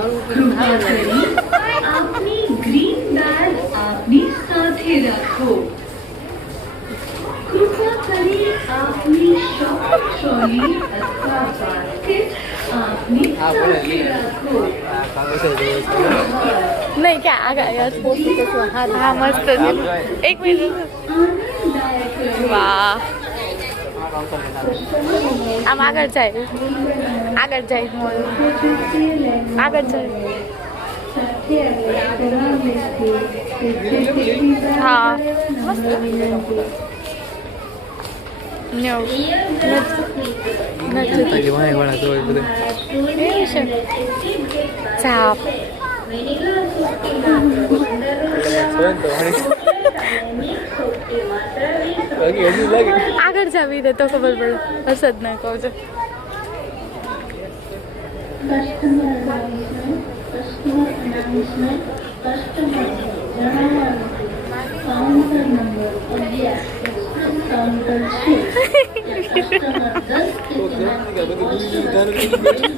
કૃપા કરી આપની green bag આપની સાથે રાખો. કૃપા કરી આપની શોપિંગ ટ્રોલી અથવા બાસ્કેટ આપની સાથે રાખો. नहीं क्या आ गया स्पोर्ट्स तो हाँ हाँ मस्त एक मिनट આનંદદાયક રહે. वाह આમ આગળ જાય આગળ જાય આગળ જાય હા સાપ આગળ જાવી દે તો ખબર પડે હસદ ના કહું છું કાઉન્ટર નંબર 11 કાઉન્ટર 6 કસ્ટમર 10 કે જેનાથી ઓછી